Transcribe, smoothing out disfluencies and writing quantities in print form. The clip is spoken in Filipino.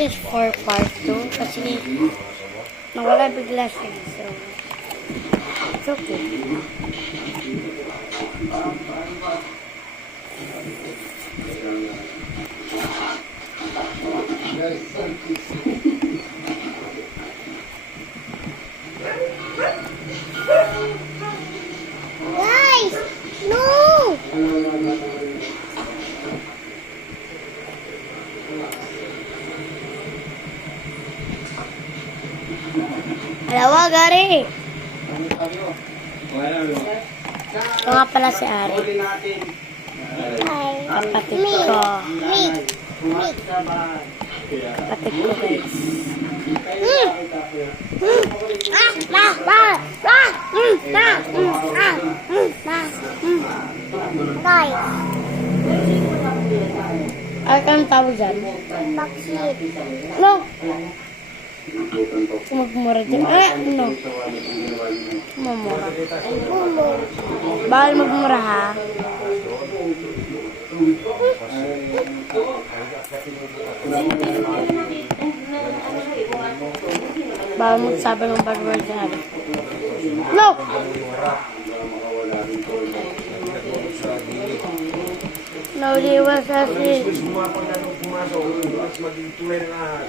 is for part 2 kasi nawala bigla siya. So, it's okay. Guys, no! Alawa, Gary! Ito nga pala si Ari. Hi. Kapatid Me. ko. Me. Me. Kapatid ko, guys. Guys, Ay, kang tawag dyan? bakit? No! Magmura dyan. No. Mamura. Ulo. Bawal magmura, ha? Bawal magsabi ng bad word dyan. No! Nauliwas kasi. Pumasok, maging tunay na lahat.